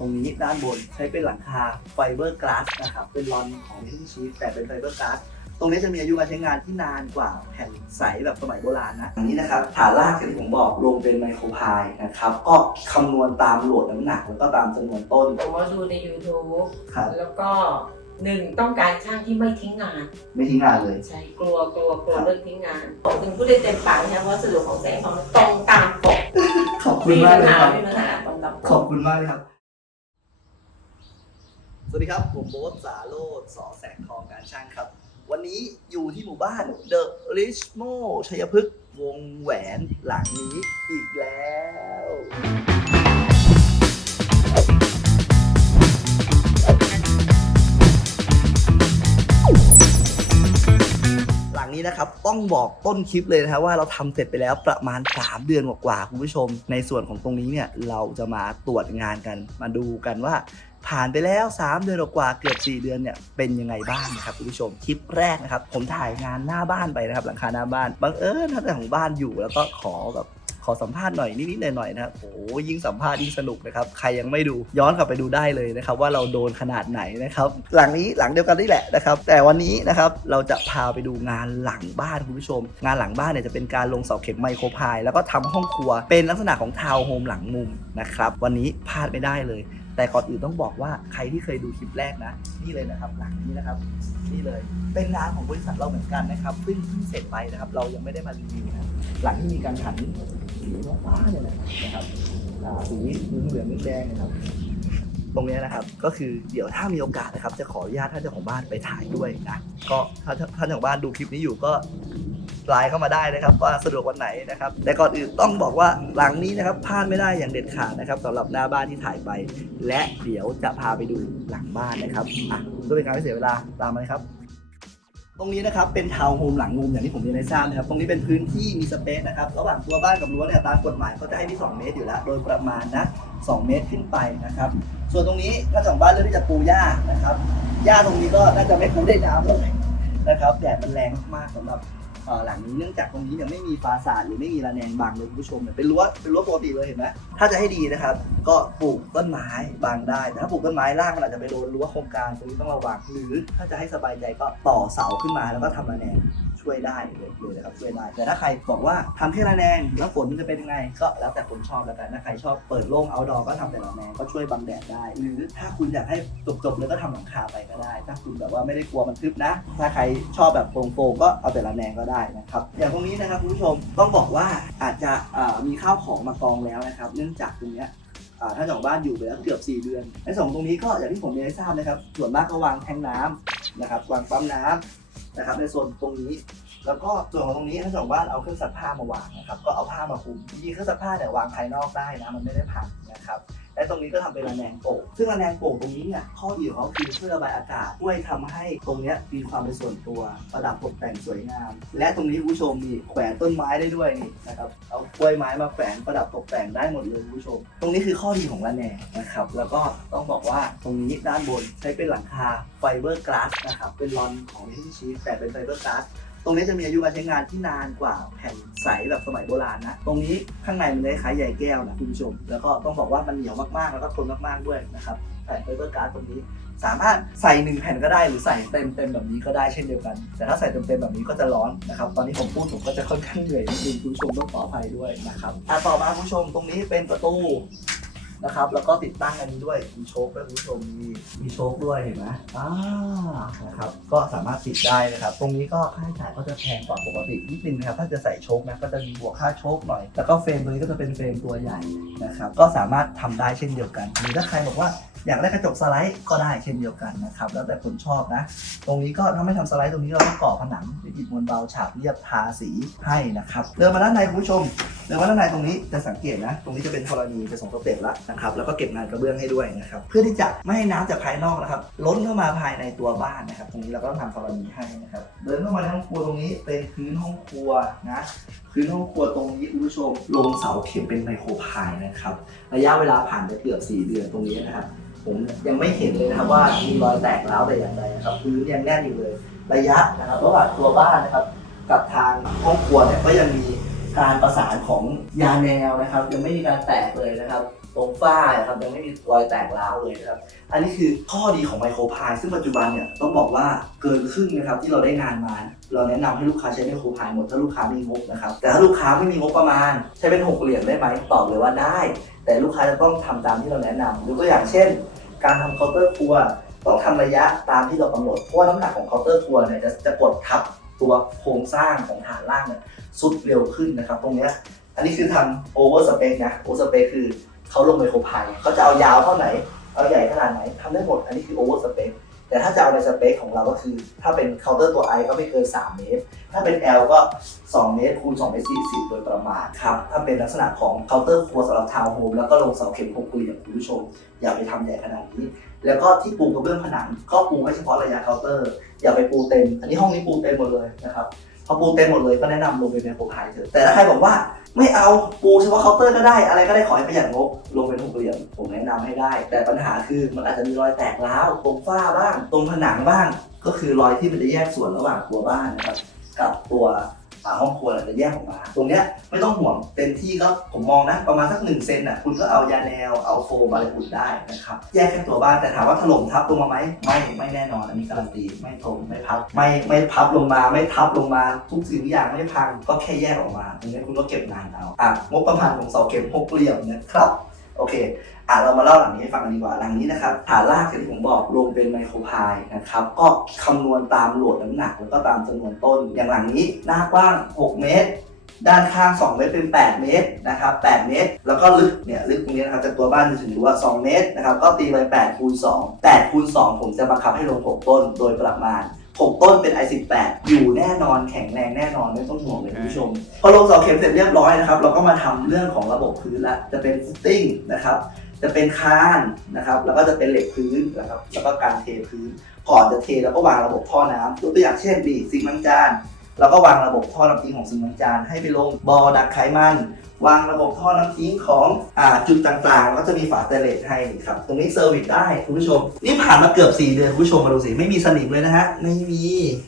ตรงนี้ด้านบนใช้เป็นหลังคาไฟเบอร์กลาสนะครับเป็นรอนของทุ่งชีสแต่เป็นไฟเบอร์กลาสตรงนี้จะมีอายุการใช้งานที่นานกว่าแผ่นใสแบบสมัยโบราณนะอันนี้นะครับฐานรากอย่างที่ผมบอกรวมเป็นไมโครพายนะครับ ก็คำนวณตามโหลดน้ำหนักแล้วก็ตามจำนวนต้น ผมว่าดูใน YouTube ครับ แล้วก็หนึ่งต้องการช่างที่ไม่ทิ้งงาน ไม่ทิ้งงานเลย ใช่กลัวกลัวกลัวครับเรื่องทิ้งงานบอกถึงพูดได้เต็มปากนะว่าสรุปของแสงทองมันตรงตามปกขอบคุณมากเลยครับ ไม่มีปัญหาตรงตามปขอบคุณมากเลยครับส วัสดีครับ ผมโบ๊ทสาโรดสอแสงทองการช่างครับ วันนี้อยู่ที่หมู่บ้าน The Richmo ชัยพฤกษ์วงแหวนหลังนี้อีกแล้ว หลังนี้นะครับ ต้องบอกต้นคลิปเลยนะครับว่าเราทำเสร็จไปแล้วประมาณ 3 เดือนกว่าๆคุณผู้ชม ในส่วนของตรงนี้เนี่ยเราจะมาตรวจงานกันมาดูกันว่า ผ่านไปแล้ว 3 เดือนกว่าเกือบ 4 เดือนเนี่ยเป็นยังไงบ้างนะครับคุณผู้ชมคลิปแรกนะครับผมถ่ายงานหน้าบ้านไปนะครับหลังคาหน้าบ้านบังเอิญท่านเจ้าของบ้านอยู่แล้วก็ขอแบบขอสัมภาษณ์หน่อยนิดๆหน่อยๆนะครับโอ้ยิ่งสัมภาษณ์ยิ่งสนุกนะครับใครยังไม่ดูย้อนกลับไปดูได้เลยนะครับว่าเราโดนขนาดไหนนะครับหลังนี้หลังเดียวกันนี่แหละนะครับแต่วันนี้นะครับเราจะพาไปดูงานหลังบ้านคุณผู้ชม งานหลังบ้านเนี่ยจะเป็นการลงเสาเข็มไมโครพายแล้วก็ทำห้องครัว เป็นลักษณะของทาวน์โฮมหลังมุมนะครับวันนี้พลาดไม่ได้เลย แต่ก่อนอื่นต้องบอกว่าใครที่เคยดูคลิปแรกนะ นี่เลยนะครับ หลังนี้นะครับ นี่เลย เป็นงานของบริษัทเราเหมือนกันนะครับเพิ่งเพิ่งเสร็จไปนะครับ เรายังไม่ได้มารีวิวนะหลังที่มีการขันสีฟ้าเนี่ยนะครับอ่าสีเหลืองแดงนะครับ ตรงนี้นะครับก็คือเดี๋ยวถ้ามีโอกาสนะครับ จะขออนุญาตท่านเจ้าของบ้านไปถ่ายด้วยนะก็ถ้าท่านเจ้าของบ้านดูคลิปนี้อยู่ก็ ไลน์เข้ามาได้นะครับว่าสะดวกวันไหนนะครับแต่ก่อนอื่นต้องบอกว่าหลังนี้นะครับพลาดไม่ได้อย่างเด็ดขาดนะครับสำหรับหน้าบ้านที่ถ่ายไป และเดี๋ยวจะพาไปดูหลังบ้านนะครับอะเพื่อเป็นการไม่เสียเวลาตามมาเลยครับตรงนี้นะครับเป็นทาวน์โฮมหลังมุมอย่างที่ผมเรียนให้ทราบนะครับตรงนี้เป็นพื้นที่มีสเปซนะครับระหว่างตัวบ้านกับรั้วเนี่ยตามกฎหมายเขาจะให้ที่ 2 เมตรอยู่แล้ว โดยประมาณนะ 2 เมตรขึ้นไปนะครับ ส่วนตรงนี้ถ้าเจ้าของบ้านเลือกที่จะปูหญ้านะครับหญ้าตรงนี้ก็น่าจะไม่ปูได้น้ำเลยนะครับแดดมันแรงมากๆสำหรับ เอ่อหลังนี้เนื่องจากตรงนี้เนี่ยไม่มีฟาสาดหรือไม่มีระแนงบังเลยคุณผู้ชมเนี่ยเป็นรั้วเป็นรั้วปกติเลยเห็นไหมถ้าจะให้ดีนะครับก็ปลูกต้นไม้บังได้แต่ถ้าปลูกต้นไม้รางมันอาจจะไปโดนรั้วโครงการตรงนี้ต้องระวังหรือถ้าจะให้สบายใจก็ต่อเสาขึ้นมาแล้วก็ทำระแนง ช่วยได้เลยเลยนะครับช่วยได้แต่ถ้าใครบอกว่าทำแค่ระแนงแล้วฝนมันจะเป็นยังไง ก็แล้วแต่คนชอบแล้วกันถ้าใครชอบเปิดโล่งเอาดอก็ทำแต่ระแนงก็ช่วยบังแดดได้ หรือถ้าคุณอยากให้จบๆเลยก็ทำหลังคาไปก็ได้ ถ้าคุณแบบว่าไม่ได้กลัวมันทึบนะ ถ้าใครชอบแบบโปร่งๆก็เอาแต่ระแนงก็ได้นะครับอย่างตรงนี้นะครับคุณผู้ชมต้องบอกว่าอาจจะมีข้าวของมากองแล้วนะครับ เนื่องจากตรงเนี้ยอ่าถ้าเจ้าของบ้านอยู่ไปแล้วเกือบ 4 เดือนในสองตรงนี้ก็อย่างที่ผมเรียนให้ทราบนะครับ ส่วนมากก็วางแทงน้ำนะครับวางปั๊มน้ำ นะครับในส่วนตรงนี้ แล้วก็ส่วนของตรงนี้ถ้าเจ้าของบ้านเอาเครื่องซักผ้ามาวางนะครับก็เอาผ้ามาคลุมจริงๆเครื่องซักผ้าเนี่ยวางภายนอกได้นะมันไม่ได้พังนะครับ ตรงนี้ก็ทำเป็นระแนงโป่งซึ่งระแนงโป่งตรงนี้เนี่ยข้อดีของเขาคือช่วยระบายอากาศช่วยทำให้ตรงเนี้ยมีความเป็นส่วนตัวประดับตกแต่งสวยงาม และตรงนี้ผู้ชมนี่แขวนต้นไม้ได้ด้วยนี่นะครับเอากล้วยไม้มาแขวนประดับตกแต่งได้หมดเลยผู้ชม ตรงนี้คือข้อดีของระแนงนะครับแล้วก็ต้องบอกว่าตรงนี้ด้านบนใช้เป็นหลังคาไฟเบอร์กลาสนะครับเป็นรอนของที่ชีสแต่เป็นไฟเบอร์กลาส ตรงนี้จะมีอายุการใช้งานที่นานกว่าแผ่นใสแบบสมัยโบราณนะ ตรงนี้ข้างในมันคล้ายๆใยแก้วนะคุณผู้ชม แล้วก็ต้องบอกว่ามันเหนียวมากๆ แล้วก็ทนมากๆด้วยนะครับแผ่นไฟเบอร์การ์ดตรงนี้ สามารถใส่หนึ่งแผ่นก็ได้หรือใส่เต็มเต็มๆแบบนี้ก็ได้เช่นเดียวกัน แต่ถ้าใส่เต็มเต็มๆแบบนี้ก็จะร้อนนะครับ ตอนนี้ผมพูดผมก็จะค่อนข้างเหนื่อยนิดนึงคุณผู้ชมต้องขออภัยด้วยนะครับอะต่อมาคุณผู้ชมตรงนี้เป็นประตู นะครับ แล้วก็ติดตั้งอันนี้ด้วยมีโชคด้วยคุณผู้ชมมีมีโชคด้วยเห็นไหมอ่านะครับก็สามารถติดได้นะครับ ตรงนี้ก็ค่าใช้จ่ายก็จะแพงกว่าปกตินิดนึงนะครับถ้าจะใส่โชคนะก็จะมีบวกค่าโชคหน่อย แล้วก็เฟรมตัวนี้ก็จะเป็นเฟรมตัวใหญ่นะครับก็สามารถทำได้เช่นเดียวกันหรือถ้าใครบอกว่า อยากได้กระจกสไลด์ก็ได้เช่นเดียวกันนะครับ แล้วแต่คนชอบนะ ตรงนี้ก็ถ้าไม่ทำสไลด์ตรงนี้เราก็ก่อผนังด้วยอิฐมวลเบาฉาบเรียบทาสีให้นะครับเดินมาด้านในคุณผู้ชมเดินมาด้านในตรงนี้จะสังเกตนะ ตรงนี้จะเป็นธรณีเป็นสองสเต็ปล้วนะครับแล้วก็เก็บงานกระเบื้องให้ด้วยนะครับเพื่อที่จะไม่ให้น้ำจากภายนอกนะครับล้นเข้ามาภายในตัวบ้านนะครับ ตรงนี้เราก็ต้องทำธรณีให้นะครับเดินเข้ามาในห้องครัวตรงนี้เป็นพื้นห้องครัวนะพื้นห้องครัวตรงนี้คุณผู้ชมลงเสาเข็มเป็นไมโครพายนะครับ ระยะเวลาผ่านไปเกือบ 4 เดือนตรงนี้นะครับ ผมยังไม่เห็นเลยนะครับว่ามีรอยแตกร้าวแต่อย่างใดนะครับพื้นยังแน่นอยู่เลย ระยะนะครับระหว่างตัวบ้านนะครับกับทางห้องครัวเนี่ยก็ยังมีการประสานของยาแนวนะครับ ยังไม่มีการแตกเลยนะครับ ตรงฝ้านี่ยครับยังไม่มีรอยแตกร้าวเลยนะครับ อันนี้คือข้อดีของไมโครพายซึ่งปัจจุบันเนี่ยต้องบอกว่าเกินครึ่งนะครับที่เราได้งานมา เราแนะนำให้ลูกค้าใช้ไมโครพายหมดถ้าลูกค้ามีงบนะครับ แต่ถ้าลูกค้าไม่มีงบประมาณ ใช้เป็นหกเหลี่ยมได้ไหมตอบเลยว่าได้ แต่ลูกค้าจะต้องทำตามที่เราแนะนำยกตัวอย่างเช่น การทำเคาน์เตอร์ครัวต้องทำระยะตามที่เรากำหนด เพราะว่าน้ำหนักของเคาน์เตอร์ครัวเนี่ยจะจะกดทับตัวโครงสร้างของฐานล่างเนี่ยสุดเร็วขึ้นนะครับ ตรงเนี้ยอันนี้คือทำโอเวอร์สเปคนะโอเวอร์สเปคคือเขาลงไมโครพายเขาจะเอายาวเท่าไหน เอาใหญ่ขนาดไหนทำได้หมด อันนี้คือโอเวอร์สเปค แต่ถ้าจะเอาในสเปคของเราก็คือ ถ้าเป็นเคาน์เตอร์ตัว I ก็ไม่เกิน 3 เมตร ถ้าเป็น L ก็ 2 เมตรคูณ2เมตร40 โดยประมาณครับ ถ้าเป็นลักษณะของเคาน์เตอร์ครัวสำหรับทาวน์โฮมแล้วก็ลงเสาเข็มหกเหลี่ยมคุณผู้ชม อย่าไปทำใหญ่ขนาดนี้ แล้วก็ที่ปูกระเบื้องผนังก็ปูให้เฉพาะระยะเคาน์เตอร์ อย่าไปปูเต็ม อันนี้ห้องนี้ปูเต็มหมดเลยนะครับ พอปูเต็มหมดเลยก็แนะนำลงเป็นไมโครพายเถอะแต่ถ้าใครบอกว่าไม่เอาปูเฉพาะเคาน์เตอร์ก็ได้ อะไรก็ได้ขอให้ประหยัดงบลงเป็นหกเหลี่ยมผมแนะนำให้ได้ แต่ปัญหาคือมันอาจจะมีรอยแตกร้าวตรงฝ้าบ้าง ตรงผนังบ้าง ก็คือรอยที่มันจะแยกส่วนระหว่างตัวบ้านนะครับกับตัว อ่าห้องครัวเนี่ยจะแยกออกมา ตรงเนี้ยไม่ต้องห่วงเต็มที่ก็ผมมองนะ ประมาณสักหนึ่งเซนอะคุณก็เอายาแนวเอาโฟมอะไรอุดได้นะครับแยกแค่ตัวบ้านแต่ถามว่าถล่มทับลงมาไหมไม่ไม่แน่นอนอันนี้การันตีไม่ถล่มไม่พับไม่ไม่พับลงมาไม่ทับลงมาทุกสิ่งทุกอย่างไม่พังก็แค่แยกออกมาตรงนี้คุณก็เก็บงานเอาอะงบประมาณของเสาเข็มหกเหลี่ยมนะครับ โอเคอะเรามาเล่าหลังนี้ให้ฟังกันดีกว่าหลังนี้นะครับฐานรากอย่างที่ผมบอกรวมเป็นไมโครพายนะครับ ก็คำนวณตามโหลดน้ำหนัก แล้วก็ตามจำนวนต้น อย่างหลังนี้หน้ากว้าง 6 เมตร ด้านข้าง 2 เมตรเป็น 8 เมตรนะครับ8เมตร แล้วก็ลึกเนี่ยลึกตรงนี้นะครับจากตัวบ้านจะถือว่า 2 เมตรนะครับก็ตีไป8คูณ2 8คูณ2ผมจะบังคับให้ลง 6 ต้นโดยประมาณ 6ต้นเป็น i18 อยู่แน่นอนแข็งแรงแน่นอนไม่ต้องห่วงเลยคุณผู้ชม พอลงเสาเข็มเสร็จเรียบร้อยนะครับ เราก็มาทำเรื่องของระบบพื้นละจะเป็นฟุตติ้งนะครับจะเป็นคานนะครับ แล้วก็จะเป็นเหล็กพื้นนะครับ แล้วก็การเทพื้น ก่อนจะเทแล้วก็วางระบบท่อน้ำยกตัวอย่างเช่นดีซิงค์ล้างจานเราก็วางระบบท่อน้ำทิ้งของซิงค์ล้างจานให้ไปลงบ่อดักไขมัน วางระบบท่อน้ำทิ้งของอจุดต่างๆ แล้วก็จะมีฝาเตเลตให้ครับ ตรงนี้เซอร์วิสได้คุณผู้ชม นี่ผ่านมาเกือบ 4 เดือนคุณผู้ชมมาดูสิ ไม่มีสนิมเลยนะฮะ ไม่มี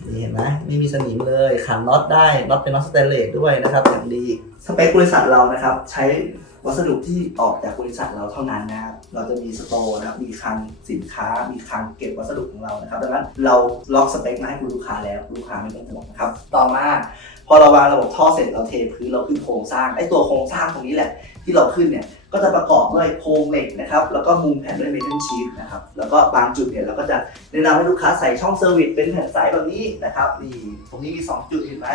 นี่เห็นไหมไม่มีสนิมเลยขันน็อตได้ น็อตเป็นน็อตสเตเลสด้วยนะครับ อย่างดี สเปคบริษัทเรานะครับ ใช้วัสดุที่ออกจากบริษัทเราเท่านั้นนะครับ เราจะมีสโตร์นะครับ มีคลังสินค้า มีคลังเก็บวัสดุของเรานะครับ ดังนั้นเราล็อกสเปคมาให้คุณลูกค้าแล้ว ลูกค้าไม่ต้องห่วงนะครับ ต่อมา พอเราวางระบบท่อเสร็จเราเทพื้นเราขึ้นโครงสร้างไอ้ตัวโครงสร้างตรงนี้แหละ ที่เราขึ้นเนี่ยก็จะประกอบด้วยโครงเหล็กนะครับแล้วก็มุมแผ่นด้วยเมทัลชีทนะครับแล้วก็บางจุดเนี่ยเราก็จะแนะนำให้ลูกค้าใส่ช่องเซอร์วิสเป็นแผ่นใสแบบนี้นะครับนี่ตรงนี้มี 2 จุดเห็นไหม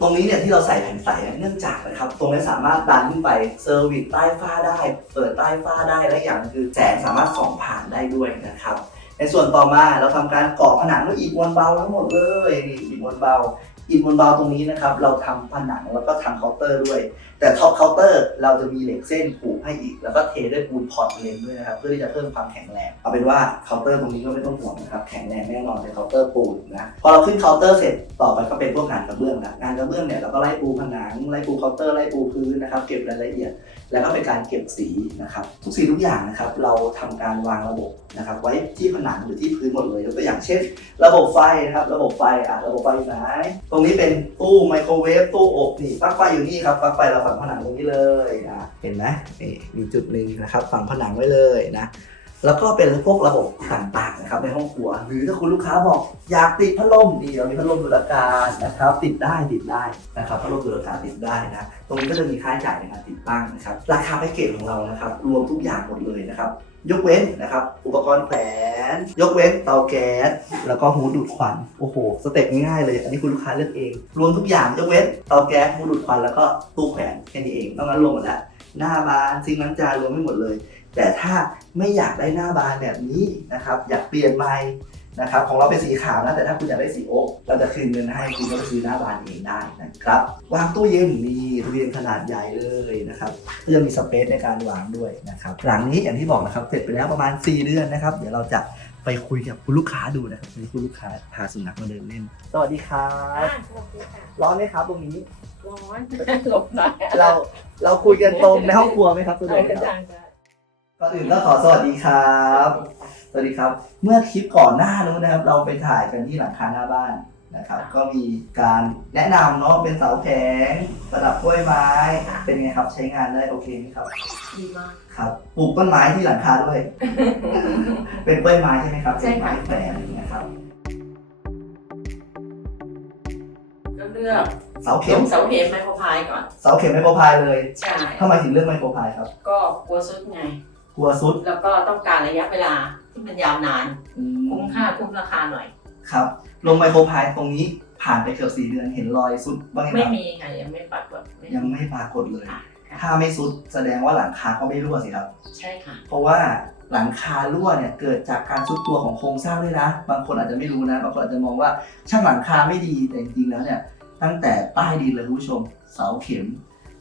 ตรงนี้เนี่ยที่เราใส่แผ่นใสเนื่องจากนะครับตรงนี้สามารถดันขึ้นไปเซอร์วิสใต้ฝ้าได้ เปิดใต้ฝ้าได้และอย่างคือแสงสามารถส่องผ่านได้ด้วยนะครับในส่วนต่อมาเราทำการก่อผนังด้วยอิฐมวลเบาทั้งหมดเลยนี่อิฐมวลเบา อิฐมวลเบาตรงนี้นะครับ เราทำผนังแล้วก็ทำเคาน์เตอร์ด้วย แต่ท็อปเคาน์เตอร์เราจะมีเหล็กเส้นผูกให้อีก แล้วก็เทด้วยปูนพอร์ตเลนด้วยนะครับ เพื่อที่จะเพิ่มความแข็งแรง เอาเป็นว่าเคาน์เตอร์ตรงนี้ก็ไม่ต้องห่วงนะครับ แข็งแรงแน่นอนเป็นเคาน์เตอร์ปูนนะ พอเราขึ้นเคาน์เตอร์เสร็จต่อไปก็เป็นพวกงานกระเบื้องละงานกระเบื้องเนี่ยเราก็ไล่ปูผนังไล่ปูเคาน์เตอร์ไล่ปูพื้นนะครับ เก็บรายละเอียด แล้วก็เป็นการเก็บสีนะครับทุกสีทุกอย่างนะครับเราทำการวางระบบนะครับไว้ที่ผนังหรือที่พื้นหมดเลยยกตัวอย่างเช่น ระบบไฟนะครับระบบไฟอะระบบไฟไหนตรงนี้เป็นตู้ไมโครเวฟตู้อบนี่ปลั๊กไฟอยู่นี่ครับปลั๊กไฟเราฝังผนังตรงนี้เลยนะเห็นไหมนี่มีจุดหนึ่งนะครับฝังผนังไว้เลยนะ แล้วก็เป็นพวกระบบต่างๆนะครับในห้องครัว หรือถ้าคุณลูกค้าบอกอยากติดพัดลมดีเรามีพัดลมดูดอากาศนะครับ ติดได้ติดได้นะครับพัดลมดูดอากาศติดได้นะตรงนี้ก็จะมีค่าใช้จ่ายในการติดตั้งนะครับราคาแพ็กเกจของเรานะครับ รวมทุกอย่างหมดเลยนะครับ ยกเว้นนะครับ อุปกรณ์แขวน ยกเว้นเตาแก๊สแล้วก็หูดูดควันโอ้โหสเต็ปง่ายเลย อันนี้คุณลูกค้าเลือกเอง รวมทุกอย่างยกเว้นเตาแก๊สหูดูดควันแล้วก็ตู้แขวนแค่นี้เองนอกนั้นรวมหมดแล้วหน้าบานซิงค์ล้างจานรวมไม่หมดเลย แต่ถ้าไม่อยากได้หน้าบานแบบนี้นะครับ อยากเปลี่ยนใหม่นะครับของเราเป็นสีขาวนะแต่ถ้าคุณอยากได้สีโอ๊กเราจะคืนเงินให้คุณก็ไปซื้อหน้าบานเองได้นะครับวางตู้เย็นนี่ตู้เย็นขนาดใหญ่เลยนะครับก็จะมีสเปซในการวางด้วยนะครับหลังนี้อย่างที่บอกนะครับเสร็จไปแล้วประมาณ 4 เดือนนะครับ เดี๋ยวเราจะไปคุยกับคุณลูกค้าดูนะครับวันนี้คุณลูกค้าพาสุนัขมาเดินเล่น สวัสดีครับอะขอบคุณค่ะร้อนไหมครับตรงนี้ร้อนหลบหน่อยเราเราคุยกันตรงในห้องครัวไหมครับสะดใส่วกไหมกระครับจางจ้ะ ก่อนอื่นก็ขอสวัสดีครับ สวัสดีครับ เมื่อคลิปก่อนหน้านู้นนะครับ เราไปถ่ายกันที่หลังคาหน้าบ้านนะครับ ก็มีการแนะนำเนาะเป็นเสาแข็งประดับกล้วยไม้ เป็นไงครับใช้งานได้โอเคไหมครับดีมาก ครับปลูกต้นไม้ที่หลังคาด้วย เป็นกล้วยไม้ใช่ไหมครับใช่ค่ะเป็นไม้แฝดอะไรอย่างเงี้ยครับก็เลือกเสาเข็เข็มมเสาเข็มไมโครพายก่อน เสาเข็มไมโครพายเลยใช่ ทำไมถึงเลือกไมโครพายครับ ก็กลัวซุดไง กลัวซุดแล้วก็ต้องการระยะเวลาที่มันยาวนานอืมคุ้มค่าคุ้มราคาหน่อย ครับ ลงไมโครพายตรงนี้ผ่านไปเกือบสี่เดือนเห็นรอยซุดบ้างไหมไม่ครับมีค่ะยังไม่ปรากฏไม่ยังไม่ปรากฏเลยค่ะค่ะถ้าไม่ซุดแสดงว่าหลังคาก็ไม่รั่วสิครับ ใช่ค่ะ เพราะว่าหลังคารั่วเนี่ยเกิดจากการซุดตัวของโครงสร้างด้วยนะ บางคนอาจจะไม่รู้นะบางคนอาจจะมองว่าช่างหลังคาไม่ดีแต่จริงๆแล้วเนี่ยตั้งแต่ใต้ดินเลยคุณผู้ชม เสาเข็ม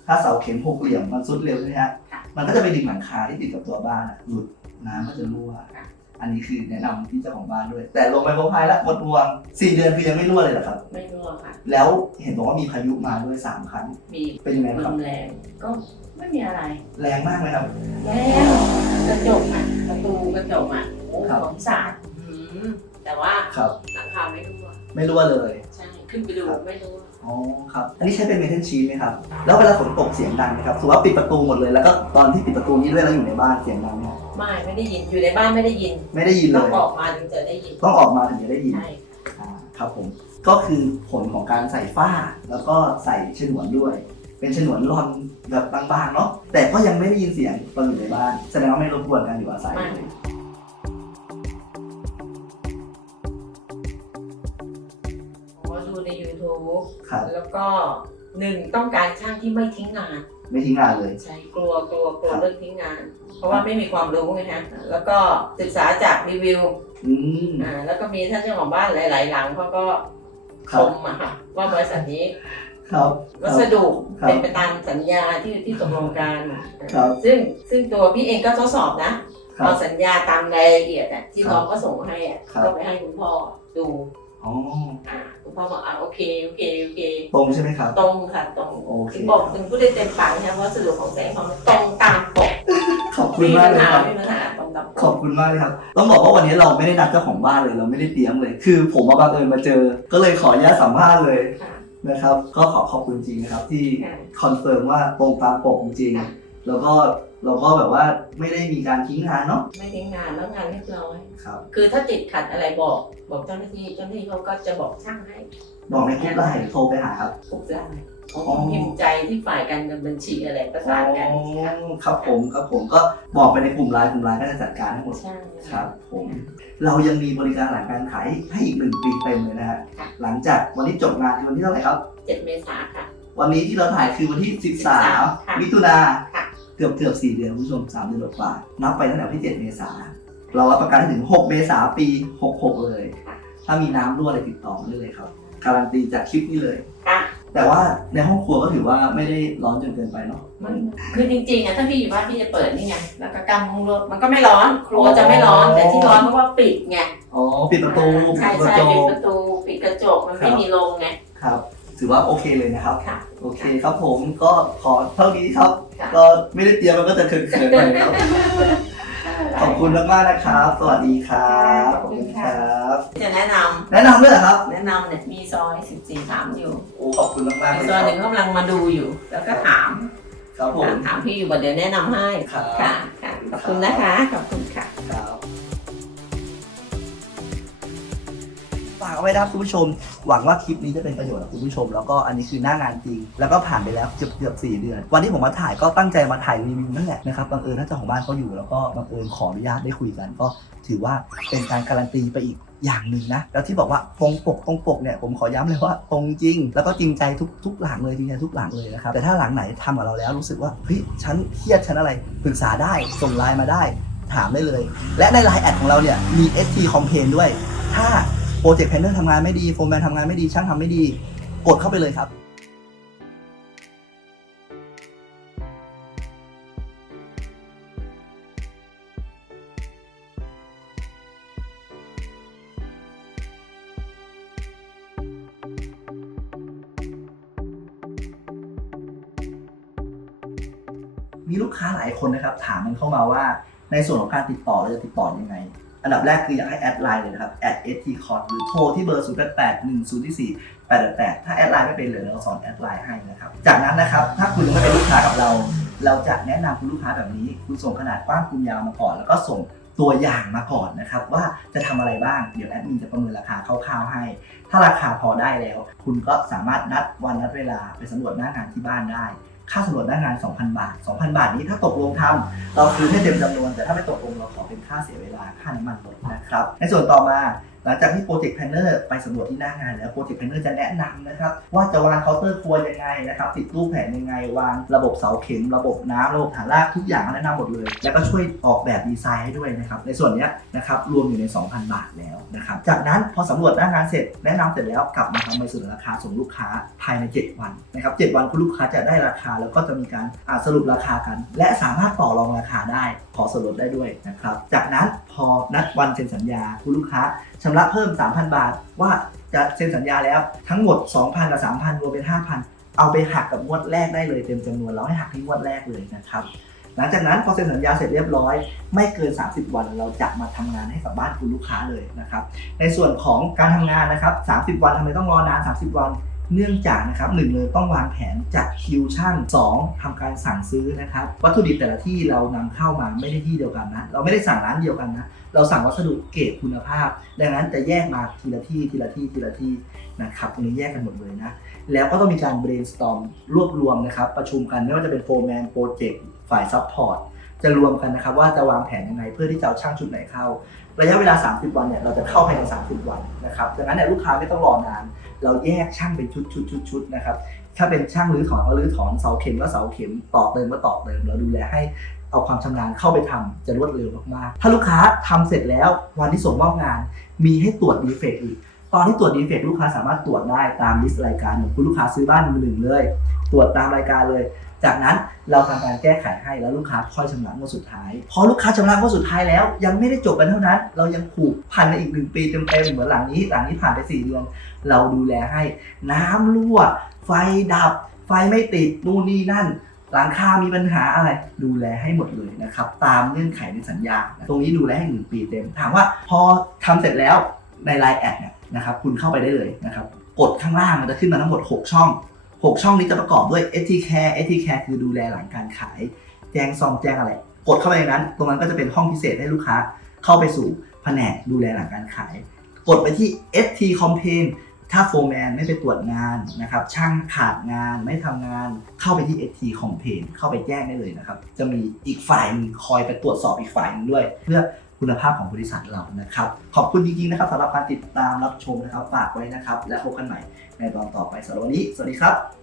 ถ้าเสาเข็มหกเหลี่ยมมันซุดเร็วใช่ไหมฮะค่ะ มันก็จะไปดึงหลังคาที่ติดกับตัวบ้านอะหลุดน้ำก็จะรั่วค่ะอันนี้คือแนะนำที่เจ้าของบ้านด้วย แต่ลงไปโปรไฟล์แล้วหมดห่วงสี่เดือนคือยังไม่รั่วเลยเหรอครับ ไม่รั่วค่ะ แล้วเห็นบอกว่ามีพายุมาด้วยสามครั้งมีเป็นยังไงลครับมแรงก็ไม่มีอะไร แรงมากไหมครับ แล้วกระจกอะประตูกระจกอะโอ้ครับของสาดอืมแต่ว่าครับ หลังคาไม่รั่วไม่รั่วเลย ใช่ ขึ้นไปดูครับ ไม่รั่ว อ๋อครับอันนี้ใช้เป็นเมทัลชีทไหมครับแล้วเวลาฝนตกเสียงดังไหมครับสมมติว่าปิดประตูหมดเลยแล้วก็ตอนที่ปิดประตูนี้ด้วยแล้วอยู่ในบ้านเสียงดังไหมไม่ไม่ได้ยินอยู่ในบ้านไม่ได้ยินไม่ได้ยินเลต้องย ออกมาถึงจะได้ยินต้องออกมาถึงจะได้ยินใช่อ่าครับผมก็คือผลของการใส่ฝ้า แล้วก็ใส่ฉนวนด้วย เป็นฉนวนรอนแบบบางๆเนาะแต่ก็ยังไม่ได้ยินเสียงตอนอยู่ในบ้าน แสดงว่าไม่รบกวนการอยู่อาศัยไม่ผม YouTube ครับ แล้วก็หนึ่งต้องการช่างที่ไม่ทิ้งงาน ไม่ทิ้งงานเลย ใช่กลัวกลัวกลัวครับ เรื่องทิ้งงาน เพราะว่าไม่มีความรู้ไงฮะแล้วก็ศึกษาจากรีวิวอืมอ่าแล้วก็มีท่านเจ้าของบ้านหลาย ๆ หลังเขาก็คชรับมอะค่ะว่าบริษัทนี้ครับ วัสดุครับเป็นไปตามสัญญาที่ที่ตกลงกันครับ ซึ่งซึ่งตัวพี่เองก็ทดสอบนะ ครัเอาบ สัญญาตามรายละเอียดอะที่ครับน้องก็ส่งมาให้อะครับ ก็ไปให้คุณพ่อดู อ๋ออ่าคุณพ่อบอกอ่าโอเคโอเคโอเค ตรงใช่ไหมครับ ตรงค่ะตรงโอเค ถึงบอกถึงพูดได้เต็มปากนะวัสดุของแสงทองตรงตามปกขอบคุณมากเลยครับไม่มีปัญหาตรงตามปขอกบคุณมากเลยครับ ต้องบอกว่าวันนี้เราไม่ได้นัดเจ้าของบ้านเลยเราไม่ได้เตรียมเลย คือผมมาบังเอิญมาเจอ ก็เลยขออนุญาตสัมภาษณ์เลยค่ะนะครับ ก็ขอขอบคุณจริงนะครับที่ ค่ะ คอนเฟิร์มว่าตรงตามปกจริงค่ะ แล้วก็ เราก็แบบว่าไม่ได้มีการทิ้งงานเนาะไม่ทิ้งงานแล้วงานเรียบร้อย ครับ คือถ้าติดขัดอะไรบอก บอกเจ้าหน้าที่เจ้าหน้าที่เขาก็จะบอกช่างให้บอกในกลุ่มไลน์หรือโทรไปหาครับทุกได้ขอ๋อองพิมพ์ใจที่ฝ่ายการเงินบัญชีอะไรประสานกันอ๋อครับผมครับผมก็บอกไปในกลุ่มไลน์กลุ่มไลน์ก็จะจัดการให้หมด ใช่ครับผม เรายังมีบริการหลังการขายให้อีกหนึ่งปีเต็มเลยนะฮะค่ะหลังจากวันที่จบงานคือวันที่เท่าไหร่ครับเจ็ดเมษาค่ะ วันนี้ที่เราถ่ายคือวันที่ค่ะ13มิถุนาค่ะ เกือบเกือบ4เดือนคุณผู้ชม3เดือนกว่านับไปตั้งแต่วันที่7เมษาเรารับประกันให้ถึง 6 เมษาปี 66 เลยค่ะถ้ามีน้ำรั่วอะไรติดต่อมาได้เลยครับ การันตีจากคลิปนี้เลยค่ะแต่ว่าในห้องครัวก็ถือว่าไม่ได้ร้อนจนเกินไปเนาะมันคือจริงๆอะถ้าพี่อยู่บ้านพี่จะเปิดนี่ไงแล้วก็กั้นมุ้งรถมันก็ไม่ร้อน ครัวจะไม่ร้อนแต่ที่ร้อนเพราะว่าปิดไง อ๋อ ปิดประตูใช่ปิดใช่ประตูปิดประตู ปิดกระจกมันไม่มีลมไง ครับ ถือว่าโอเคเลยนะครับค่ะ โอเคครับผมก็ขอเท่านี้ครับค่ะก็ไม่ได้เตรียมมันก็จะเขินๆหน่อยครับ ขอบคุณมากๆนะครับ สวัสดีครับขอบคุณครับ จะแนะนแนะนำด้วยเหรอครับำแนะนำเนี่ยมีซอย14ถามอยู่โอ้ขอบคุณมากๆอีเลกยซคอยรับหนึ่งกำลังมาดูอยู่ แล้วก็ถามครับผมถามพี่อยู่บ่เดี๋ยวแนะนำให้ครับค่ะค่ะขอบคุณนะคะขอบคุณ ไว้นะครับคุณผู้ชม หวังว่าคลิปนี้จะเป็นประโยชน์กับคุณผู้ชม แล้วก็อันนี้คือหน้างานจริง แล้วก็ผ่านไปแล้วเกือบเกือบสี่เดือน วันที่ผมมาถ่ายก็ตั้งใจมาถ่ายรีวิวนั่นแหละนะครับบังเอิญถ้าเจ้าของบ้านเขาอยู่ แล้วก็บังเอิญขออนุญาตได้คุยกัน ก็ถือว่าเป็นการการันตีไปอีกอย่างหนึ่งนะ แล้วที่บอกว่าตรงปกตรงปกเนี่ยผมขอย้ำเลยว่าตรงจริง แล้วก็จริงใจทุกทุกหลังเลยจริงใจทุกหลังเลยนะครับ แต่ถ้าหลังไหนทำกับเราแล้วรู้สึกว่าเฮ้ยฉันเครียดฉันอะไรปรึกษาได้ส่งไลน์มาได้ถามได้เลย และในไลน์แอดของเราเนี่ยมี ST Complain ด้วย ถ้า โปรเจกต์แพนเนอร์ทำงานไม่ดีโฟร์แมนทำงานไม่ดีช่างทำไม่ดี กดเข้าไปเลยครับมีลูกค้าหลายคนนะครับ ถามมันเข้ามาว่าในส่วนของการติดต่อเราจะติดต่อยังไง อันดับแรกคืออยากให้แอดไลน์เลยนะครับแอด st c o n หรือโทรที่เบอร์ 0 8 8 1 0 4 8 8 ถ้าแอดไลน์ไม่เป็นเลยเราสอนแอดไลน์ให้นะครับ จากนั้นนะครับถ้าคุณยังไม่เป็นลูกค้ากับเรา เราจะแนะนำคุณลูกค้าแบบนี้ คุณส่งขนาดกว้างคุณยาวมาก่อน แล้วก็ส่งตัวอย่างมาก่อนนะครับ ว่าจะทำอะไรบ้าง เดี๋ยวแอดมินจะประเมินราคาคร่าวๆให้ ถ้าราคาพอได้แล้ว คุณก็สามารถนัดวันนัดเวลาไปสำรวจหน้างานที่บ้านได้ ค่าสำรวจหน้างาน 2,000 บาท 2,000 บาทนี้ถ้าตกลงทำเราคืนให้เต็มจำนวน แต่ถ้าไม่ตกลงเราขอเป็นค่าเสียเวลาค่าน้ำมันรถนะครับ ในส่วนต่อมา หลังจากที่โปรเจกต์แพนเนอร์ไปสำรวจที่หน้างานแล้วโปรเจกต์แพนเนอร์จะแนะนำนะครับ ว่าจะวางเคาน์เตอร์ครัวยังไงนะครับติดตู้แผนยังไง วางระบบเสาเข็ม ระบบน้ำระบบฐานรากทุกอย่างแนะนำหมดเลย แล้วก็ช่วยออกแบบดีไซน์ให้ด้วยนะครับ ในส่วนนี้นะครับรวมอยู่ใน 2,000 บาทแล้วนะครับ จากนั้นพอสำรวจหน้างานเสร็จแนะนำเสร็จแล้วกลับมาทำใบเสนอราคาส่งลูกค้าภายใน 7 วันนะครับ7วันคุณลูกค้าจะได้ราคาแล้วก็จะมีการสรุปราคากัน และสามารถต่อรองราคาได้ขอส่วนลดได้ด้วยนะครับ จากนั้นพอนัดวันเซ็นสัญญาคุณลูกค้าชำระเพิ่ม 3,000 บาท ว่าจะเซ็นสัญญาแล้วทั้งหมด 2,000 กับ 3,000 รวมเป็น 5,000 เอาไปหักกับงวดแรกได้เลยเต็มจำนวนเราให้หักที่งวดแรกเลยนะครับหลังจากนั้นพอเซ็นสัญญาเสร็จเรียบร้อย ไม่เกิน 30 วันเราจะมาทำงานให้กับบ้านคุณลูกค้าเลยนะครับในส่วนของการทำงานนะครับ 30 วันทำไมต้องรอนาน 30 วัน เนื่องจากนะครับหนึ่งเลยต้องวางแผนจัดคิวช่างสองทำการสั่งซื้อนะครับวัตถุดิบแต่ละที่เรานำเข้ามาไม่ได้ที่เดียวกันนะ เราไม่ได้สั่งร้านเดียวกันนะ เราสั่งวัสดุเกรดคุณภาพ ดังนั้นจะแยกมาทีละที่ทีละที่ทีละที่นะครับตรงนี้แยกกันหมดเลยนะ แล้วก็ต้องมีการ brainstorm รวบรวมนะครับ ประชุมกันไม่ว่าจะเป็นโฟร์แมนโปรเจกต์ฝ่ายซัพพอร์ตจะรวมกันนะครับว่าจะวางแผนยังไงเพื่อที่จะเอาช่างชุดไหนเข้า ระยะเวลา 30 วันเนี่ยเราจะเข้าภายใน30 วันนะครับดังนั้นเนี่ยลูกค้าไม่ต้องรอนาน เราแยกช่างเป็นชุดชุดชุดชุดนะครับถ้าเป็นช่างรื้อถอนก็รื้อถอนเสาเข็มก็เสาเข็มต่อเติมก็ต่อเติมเราดูแลให้เอาความชำนาญเข้าไปทำจะรวดเร็วมากๆถ้าลูกค้าทำเสร็จแล้ววันที่ส่งมอบงาน มีให้ตรวจดีเฟกต์อีก ตอนที่ตรวจดีเฟกต์ลูกค้าสามารถตรวจได้ตามลิสต์รายการเหมือนคุณลูกค้าซื้อบ้านมือหนึ่งเลย ตรวจตามรายการเลย จากนั้นเราทำการแก้ไขให้แล้วลูกค้าค่อยชำระงวดสุดท้าย พอลูกค้าชำระงวดสุดท้ายแล้ว ยังไม่ได้จบกันเท่านั้น เรายังผูกพันในอีกหนึ่งปีเต็มๆเหมือนหลังนี้ หลังนี้ผ่านไปสี่เดือนเราดูแลให้ น้ำรั่ว ไฟดับ ไฟไม่ติดนู่นนี่นั่นหลังคามีปัญหาอะไรดูแลให้หมดเลยนะครับ ตามเงื่อนไขในสัญญา ตรงนี้ดูแลให้หนึ่งปีเต็ม ถามว่าพอทำเสร็จแล้วในไลน์แอดเนี่ย นะครับคุณเข้าไปได้เลยนะครับกดข้างล่างมันจะขึ้นมาทั้งหมด 6 ช่อง 6 ช่องนี้จะประกอบด้วย ST Care ST Care คือดูแลหลังการขาย แจ้งซองแจ้งอะไร กดเข้าไปในนั้น ตรงนั้นก็จะเป็นห้องพิเศษให้ลูกค้า เข้าไปสู่แผนกดูแลหลังการขาย กดไปที่ ST Complain ถ้าโฟร์แมนไม่ไปตรวจงานนะครับช่างขาดงานไม่ทำงานเข้าไปที่ ST Complain เข้าไปแจ้งได้เลยนะครับ จะมีอีกฝ่ายหนึงคอยไปตรวจสอบอีกฝ่ายหนึงด้วย เพื่อ คุณภาพของบริษัทเรานะครับ ขอบคุณจริงๆนะครับสำหรับการติดตามรับชมนะครับ ฝากไว้นะครับ และพบกันใหม่ในตอนต่อไปสำหรับวันนี้ สวัสดีครับ